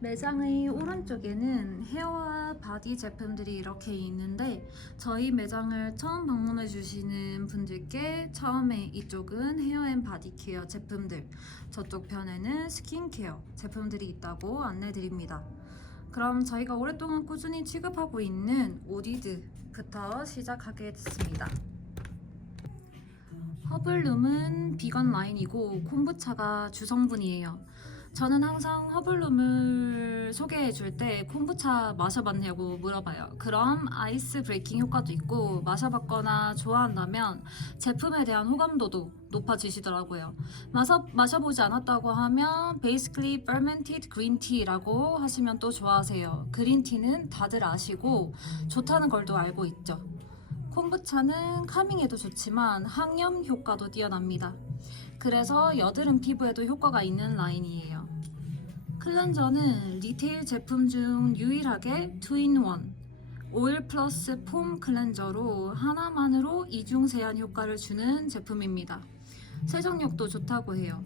매장의 오른쪽에는 헤어와 바디 제품들이 이렇게 있는데 저희 매장을 처음 방문해 주시는 분들께 처음에 이쪽은 헤어 앤 바디 케어 제품들, 저쪽 편에는 스킨케어 제품들이 있다고 안내 드립니다. 그럼 저희가 오랫동안 꾸준히 취급하고 있는 오디드부터 시작하겠습니다. 허블룸은 비건 라인이고 콤부차가 주성분이에요. 저는 항상 허블룸을 소개해줄 때 콤부차 마셔봤냐고 물어봐요. 그럼 아이스 브레이킹 효과도 있고 마셔봤거나 좋아한다면 제품에 대한 호감도도 높아지시더라고요. 마셔보지 않았다고 하면 basically fermented green tea라고 하시면 또 좋아하세요. 그린티는 다들 아시고 좋다는 걸 또 알고 있죠. 콤부차는 카밍에도 좋지만 항염 효과도 뛰어납니다. 그래서 여드름 피부에도 효과가 있는 라인이에요. 클렌저는 리테일 제품 중 유일하게 2in1 오일 플러스 폼 클렌저로 하나만으로 이중 세안 효과를 주는 제품입니다. 세정력도 좋다고 해요.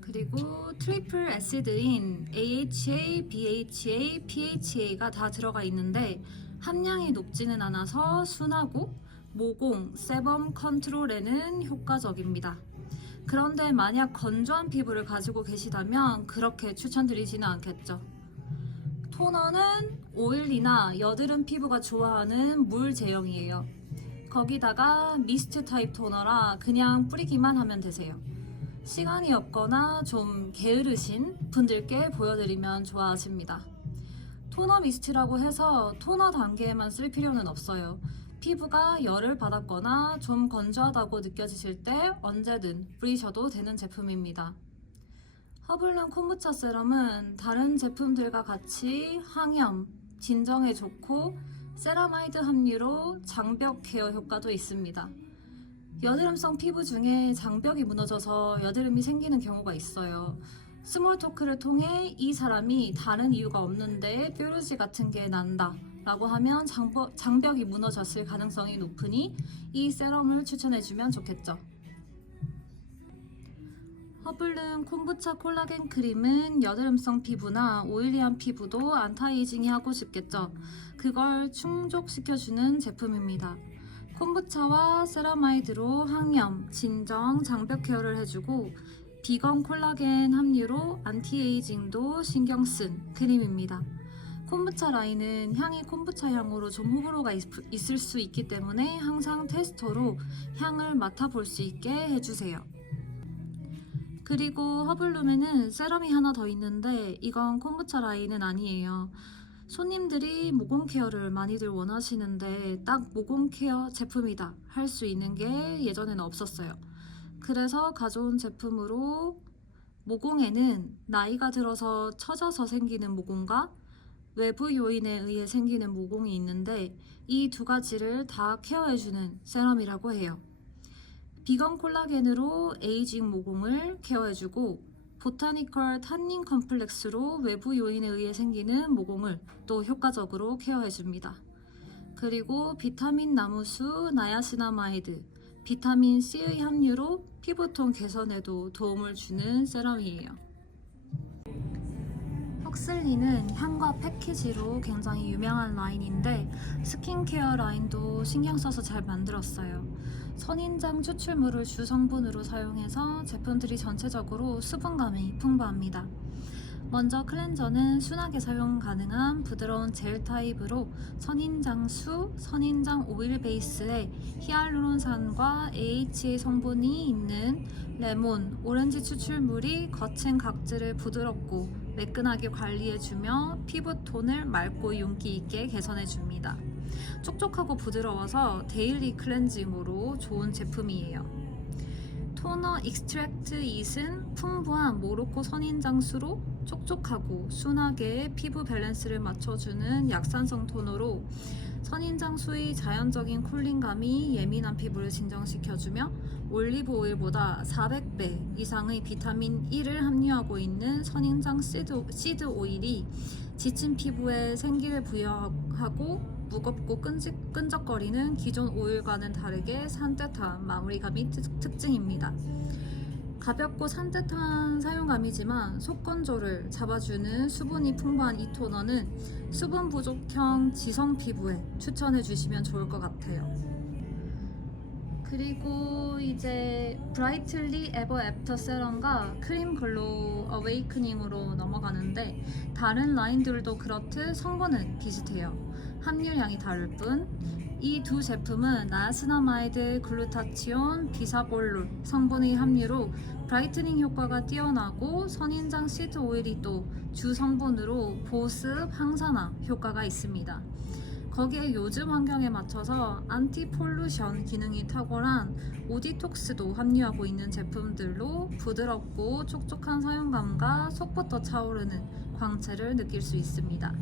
그리고 트리플 애시드인 AHA, BHA, PHA가 다 들어가 있는데 함량이 높지는 않아서 순하고 모공, 세범 컨트롤에는 효과적입니다. 그런데 만약 건조한 피부를 가지고 계시다면 그렇게 추천드리지는 않겠죠. 토너는 오일이나 여드름 피부가 좋아하는 물 제형이에요. 거기다가 미스트 타입 토너라 그냥 뿌리기만 하면 되세요. 시간이 없거나 좀 게으르신 분들께 보여드리면 좋아하십니다. 토너 미스트라고 해서 토너 단계에만 쓸 필요는 없어요. 피부가 열을 받았거나 좀 건조하다고 느껴지실 때 언제든 뿌리셔도 되는 제품입니다. 허블룸 콤부차 세럼은 다른 제품들과 같이 항염, 진정에 좋고 세라마이드 함유로 장벽 케어 효과도 있습니다. 여드름성 피부 중에 장벽이 무너져서 여드름이 생기는 경우가 있어요. 스몰 토크를 통해 이 사람이 다른 이유가 없는데 뾰루지 같은 게 난다 라고 하면 장벽이 무너졌을 가능성이 높으니 이 세럼을 추천해주면 좋겠죠. 허블룸 콤부차 콜라겐 크림은 여드름성 피부나 오일리한 피부도 안타에이징이 하고 싶겠죠. 그걸 충족시켜주는 제품입니다. 콤부차와 세라마이드로 항염, 진정, 장벽 케어를 해주고 비건 콜라겐 함유로 안티에이징도 신경 쓴 크림입니다. 콤부차 라인은 향이 콤부차 향으로 좀 호불호가 있을 수 있기 때문에 항상 테스터로 향을 맡아볼 수 있게 해주세요. 그리고 허블룸에는 세럼이 하나 더 있는데 이건 콤부차 라인은 아니에요. 손님들이 모공 케어를 많이들 원하시는데 딱 모공 케어 제품이다 할 수 있는 게 예전에는 없었어요. 그래서 가져온 제품으로 모공에는 나이가 들어서 처져서 생기는 모공과 외부 요인에 의해 생기는 모공이 있는데 이 두 가지를 다 케어해주는 세럼이라고 해요. 비건 콜라겐으로 에이징 모공을 케어해주고 보타니컬 탄닌 컴플렉스로 외부 요인에 의해 생기는 모공을 또 효과적으로 케어해줍니다. 그리고 비타민 나무수, 나야시나마이드, 비타민 C의 함유로 피부톤 개선에도 도움을 주는 세럼이에요. 헉슬리는 향과 패키지로 굉장히 유명한 라인인데 스킨케어 라인도 신경 써서 잘 만들었어요. 선인장 추출물을 주 성분으로 사용해서 제품들이 전체적으로 수분감이 풍부합니다. 먼저 클렌저는 순하게 사용 가능한 부드러운 젤 타입으로 선인장수, 선인장 오일 베이스에 히알루론산과 AHA 성분이 있는 레몬, 오렌지 추출물이 거친 각질을 부드럽고 매끈하게 관리해주며 피부톤을 맑고 윤기 있게 개선해줍니다. 촉촉하고 부드러워서 데일리 클렌징으로 좋은 제품이에요. 토너 익스트랙트 잇은 풍부한 모로코 선인장수로 촉촉하고 순하게 피부 밸런스를 맞춰주는 약산성 토너로 선인장수의 자연적인 쿨링감이 예민한 피부를 진정시켜주며 올리브 오일보다 400배 이상의 비타민 E를 함유하고 있는 선인장 시드 오일이 지친 피부에 생기를 부여하고 무겁고 끈적거리는 기존 오일과는 다르게 산뜻한 마무리감이 특징입니다. 가볍고 산뜻한 사용감이지만 속건조를 잡아주는 수분이 풍부한 이 토너는 수분 부족형 지성 피부에 추천해 주시면 좋을 것 같아요. 그리고 이제 브라이틀리 에버 애프터 세럼과 크림 글로우 어웨이크닝으로 넘어가는데, 다른 라인들도 그렇듯 성분은 비슷해요. 함유량이 다를 뿐. 이 두 제품은 나야시나마이드, 글루타치온, 비사볼룰 성분의 함유로 브라이트닝 효과가 뛰어나고, 선인장 시드 오일이 또 주 성분으로 보습, 항산화 효과가 있습니다. 거기에 요즘 환경에 맞춰서 안티폴루션 기능이 탁월한 오디톡스도 함유하고 있는 제품들로 부드럽고 촉촉한 사용감과 속부터 차오르는 광채를 느낄 수 있습니다.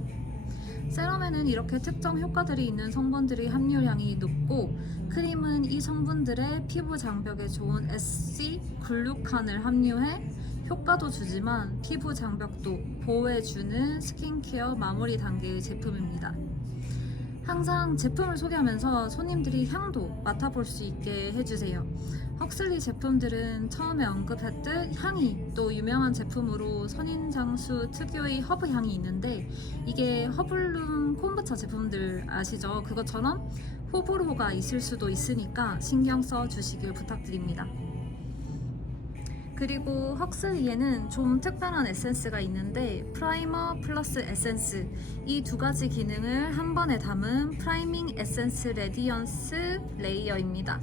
세럼에는 이렇게 특정 효과들이 있는 성분들의 함유량이 높고, 크림은 이 성분들의 피부 장벽에 좋은 SC 글루칸을 함유해 효과도 주지만 피부 장벽도 보호해주는 스킨케어 마무리 단계의 제품입니다. 항상 제품을 소개하면서 손님들이 향도 맡아볼 수 있게 해주세요. 헉슬리 제품들은 처음에 언급했듯 향이 또 유명한 제품으로 선인장수 특유의 허브 향이 있는데, 이게 허블룸 콤부차 제품들 아시죠? 그것처럼 호불호가 있을 수도 있으니까 신경 써 주시길 부탁드립니다. 그리고 헉슬리에는 좀 특별한 에센스가 있는데, 프라이머 플러스 에센스, 이 두 가지 기능을 한 번에 담은 프라이밍 에센스 레디언스 레이어입니다.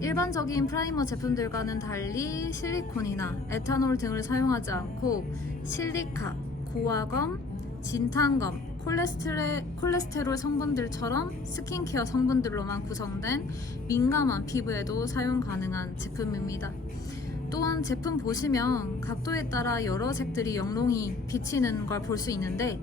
일반적인 프라이머 제품들과는 달리 실리콘이나 에탄올 등을 사용하지 않고 실리카, 고화검, 진탄검, 콜레스테롤 성분들처럼 스킨케어 성분들로만 구성된 민감한 피부에도 사용 가능한 제품입니다. 또한 제품 보시면 각도에 따라 여러 색들이 영롱히 비치는 걸 볼 수 있는데,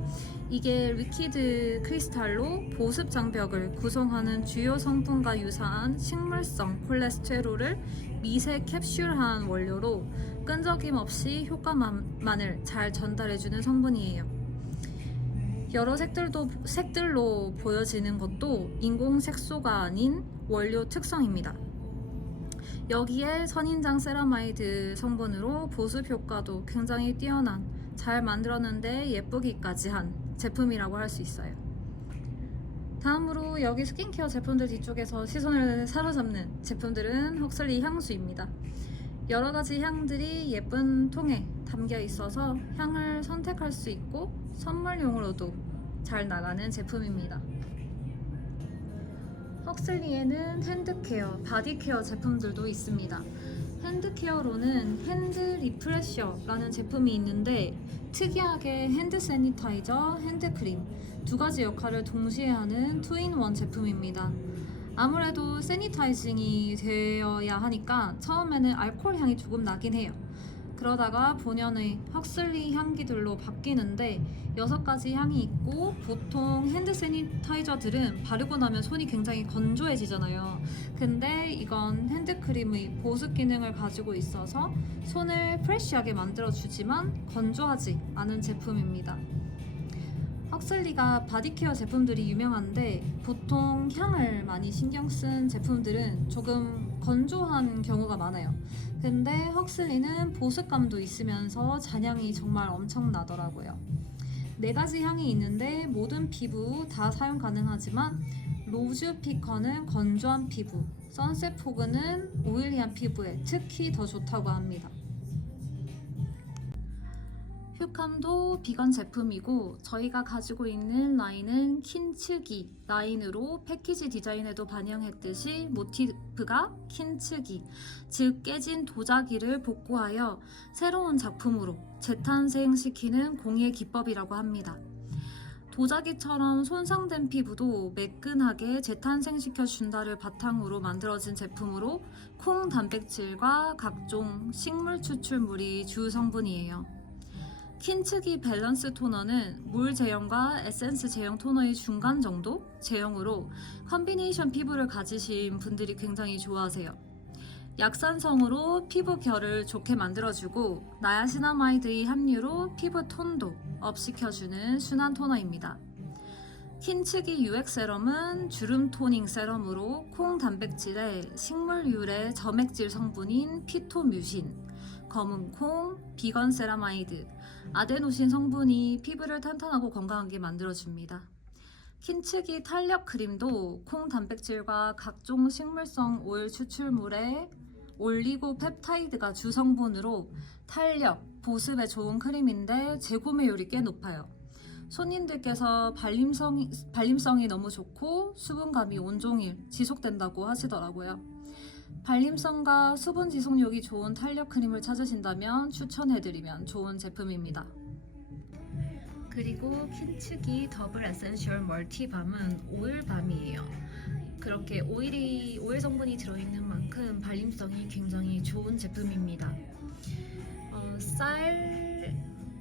이게 리퀴드 크리스탈로 보습 장벽을 구성하는 주요 성분과 유사한 식물성 콜레스테롤을 미세 캡슐한 원료로 끈적임 없이 효과만을 잘 전달해주는 성분이에요. 여러 색들로 보여지는 것도 인공 색소가 아닌 원료 특성입니다. 여기에 선인장 세라마이드 성분으로 보습 효과도 굉장히 뛰어난, 잘 만들었는데 예쁘기까지 한 제품이라고 할 수 있어요. 다음으로 여기 스킨케어 제품들 뒤쪽에서 시선을 사로잡는 제품들은 헉슬리 향수입니다. 여러 가지 향들이 예쁜 통에 담겨 있어서 향을 선택할 수 있고 선물용으로도 잘 나가는 제품입니다. 헉슬리에는 핸드케어, 바디케어 제품들도 있습니다. 핸드케어로는 핸드 리프레셔라는 제품이 있는데, 특이하게 핸드 세니타이저, 핸드크림 두 가지 역할을 동시에 하는 투인원 제품입니다. 아무래도 세니타이징이 되어야 하니까 처음에는 알코올 향이 조금 나긴 해요. 그러다가 본연의 헉슬리 향기들로 바뀌는데 6가지 향이 있고, 보통 핸드 세니타이저들은 바르고 나면 손이 굉장히 건조해지잖아요. 근데 이건 핸드크림의 보습 기능을 가지고 있어서 손을 프레쉬하게 만들어주지만 건조하지 않은 제품입니다. 헉슬리가 바디케어 제품들이 유명한데, 보통 향을 많이 신경 쓴 제품들은 조금 건조한 경우가 많아요. 근데 헉슬리는 보습감도 있으면서 잔향이 정말 엄청나더라고요. 4가지 향이 있는데 모든 피부 다 사용 가능하지만, 로즈 피커는 건조한 피부, 선셋 포그는 오일리한 피부에 특히 더 좋다고 합니다. 퓨캄도 비건 제품이고, 저희가 가지고 있는 라인은 킨츠기 라인으로 패키지 디자인에도 반영했듯이 모티프가 킨츠기, 즉 깨진 도자기를 복구하여 새로운 작품으로 재탄생시키는 공예 기법이라고 합니다. 도자기처럼 손상된 피부도 매끈하게 재탄생시켜준다를 바탕으로 만들어진 제품으로, 콩 단백질과 각종 식물 추출물이 주 성분이에요. 킨츠기 밸런스 토너는 물 제형과 에센스 제형 토너의 중간 정도 제형으로 컨비네이션 피부를 가지신 분들이 굉장히 좋아하세요. 약산성으로 피부 결을 좋게 만들어주고, 나야시나마이드의 함유로 피부 톤도 업시켜주는 순한 토너입니다. 킨츠기 UX 세럼은 주름 토닝 세럼으로 콩 단백질에 식물 유래 점액질 성분인 피토뮤신, 검은 콩, 비건 세라마이드, 아데노신 성분이 피부를 탄탄하고 건강하게 만들어줍니다. 킨츠기 탄력 크림도 콩 단백질과 각종 식물성 오일 추출물에 올리고 펩타이드가 주성분으로 탄력, 보습에 좋은 크림인데 재구매율이 꽤 높아요. 손님들께서 발림성이 너무 좋고 수분감이 온종일 지속된다고 하시더라고요. 발림성과 수분 지속력이 좋은 탄력 크림을 찾으신다면 추천해드리면 좋은 제품입니다. 그리고 킨츠기 더블 에센셜 멀티밤은 오일밤이에요. 그렇게 오일 성분이 들어있는 만큼 발림성이 굉장히 좋은 제품입니다. 쌀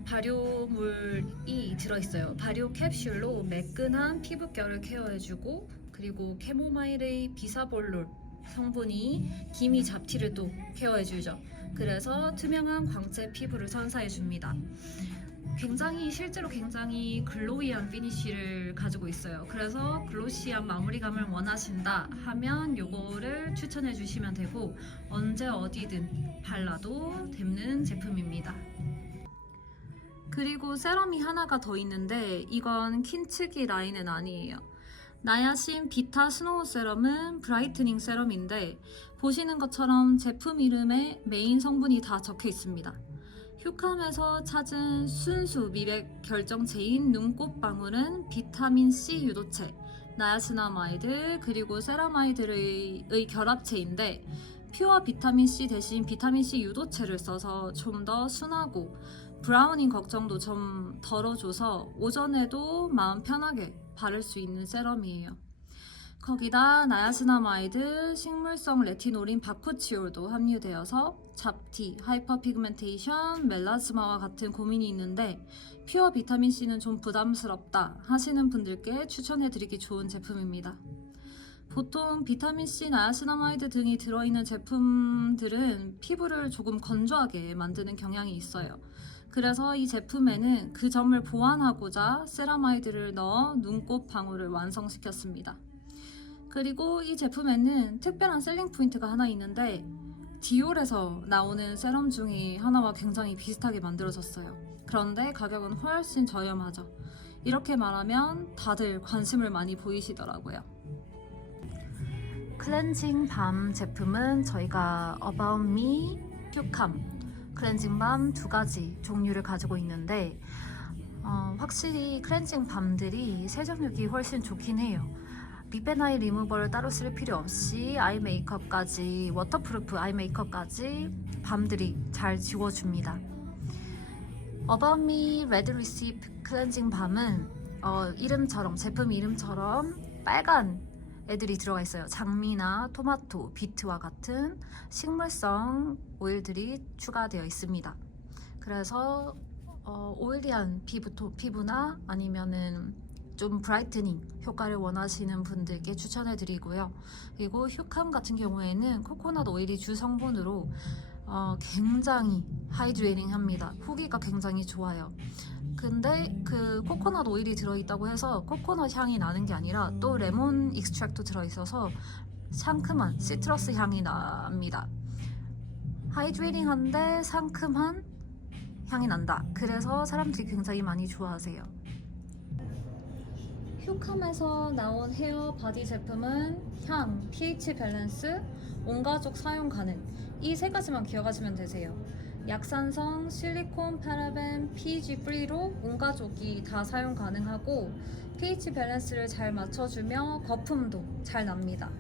발효물이 들어있어요. 발효 캡슐로 매끈한 피부결을 케어해주고, 그리고 캐모마일의 비사볼롤 성분이 기미 잡티를 또 케어해주죠. 그래서 투명한 광채 피부를 선사해줍니다. 실제로 굉장히 글로이한 피니쉬를 가지고 있어요. 그래서 글로시한 마무리감을 원하신다 하면 요거를 추천해 주시면 되고, 언제 어디든 발라도 되는 제품입니다. 그리고 세럼이 하나가 더 있는데 이건 킨츠기 라인은 아니에요. 나야신 비타 스노우 세럼은 브라이트닝 세럼인데 보시는 것처럼 제품 이름에 메인 성분이 다 적혀 있습니다. 휴캄에서 찾은 순수 미백 결정체인 눈꽃방울은 비타민C 유도체, 나야시나마이드 그리고 세라마이드의 결합체인데 퓨어 비타민C 대신 비타민C 유도체를 써서 좀 더 순하고 브라우닝 걱정도 좀 덜어줘서 오전에도 마음 편하게 바를 수 있는 세럼이에요. 거기다 나야시나마이드, 식물성 레티놀인 바쿠치올도 함유되어서 잡티, 하이퍼피그멘테이션, 멜라스마와 같은 고민이 있는데 퓨어 비타민C는 좀 부담스럽다 하시는 분들께 추천해드리기 좋은 제품입니다. 보통 비타민C, 나야시나마이드 등이 들어있는 제품들은 피부를 조금 건조하게 만드는 경향이 있어요. 그래서 이 제품에는 그 점을 보완하고자 세라마이드를 넣어 눈꽃 방울을 완성시켰습니다. 그리고 이 제품에는 특별한 셀링 포인트가 하나 있는데 디올에서 나오는 세럼 중에 하나와 굉장히 비슷하게 만들어졌어요. 그런데 가격은 훨씬 저렴하죠. 이렇게 말하면 다들 관심을 많이 보이시더라고요. 클렌징 밤 제품은 저희가 About Me, 휴캄 클렌징 밤 두 가지 종류를 가지고 있는데 확실히 클렌징 밤들이 세정력이 훨씬 좋긴 해요. 립앤아이 리무버를 따로 쓸 필요 없이 아이 메이크업까지, 워터프루프 아이 메이크업까지 밤들이 잘 지워줍니다. About Me 레드 리시프 클렌징 밤은 제품 이름처럼 빨간 애들이 들어가 있어요. 장미나 토마토, 비트와 같은 식물성 오일들이 추가되어 있습니다. 그래서 오일리한 피부나 아니면은 좀 브라이트닝 효과를 원하시는 분들께 추천해드리고요. 그리고 휴캄 같은 경우에는 코코넛 오일이 주성분으로 굉장히 하이드레이팅 합니다. 후기가 굉장히 좋아요. 근데 그 코코넛 오일이 들어있다고 해서 코코넛 향이 나는 게 아니라 또 레몬 익스트랙도 들어있어서 상큼한 시트러스 향이 납니다. 하이드레이팅한데 상큼한 향이 난다. 그래서 사람들이 굉장히 많이 좋아하세요. 휴캄에서 나온 헤어 바디 제품은 향, pH 밸런스, 온가족 사용 가능, 이 세 가지만 기억하시면 되세요. 약산성, 실리콘, 파라벤, PEG 프리로 온가족이 다 사용 가능하고 pH 밸런스를 잘 맞춰주며 거품도 잘 납니다.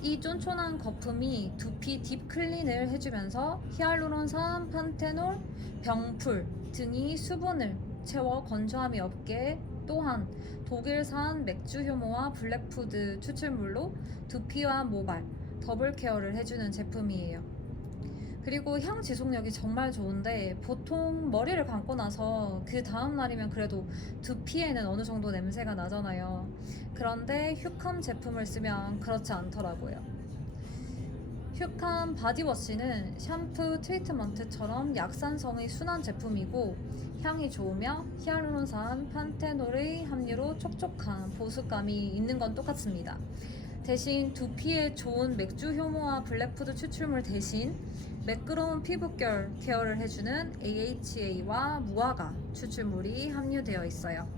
이 쫀쫀한 거품이 두피 딥 클린을 해주면서 히알루론산, 판테놀, 병풀 등이 수분을 채워 건조함이 없게, 또한 독일산 맥주 효모와 블랙푸드 추출물로 두피와 모발, 더블 케어를 해주는 제품이에요. 그리고 향 지속력이 정말 좋은데 보통 머리를 감고 나서 그 다음 날이면 그래도 두피에는 어느 정도 냄새가 나잖아요. 그런데 휴캄 제품을 쓰면 그렇지 않더라고요. 휴캄 바디워시는 샴푸, 트리트먼트처럼 약산성의 순한 제품이고 향이 좋으며 히알루론산, 판테놀의 함유로 촉촉한 보습감이 있는 건 똑같습니다. 대신 두피에 좋은 맥주 효모와 블랙푸드 추출물 대신 매끄러운 피부결 케어를 해주는 AHA와 무화과 추출물이 함유되어 있어요.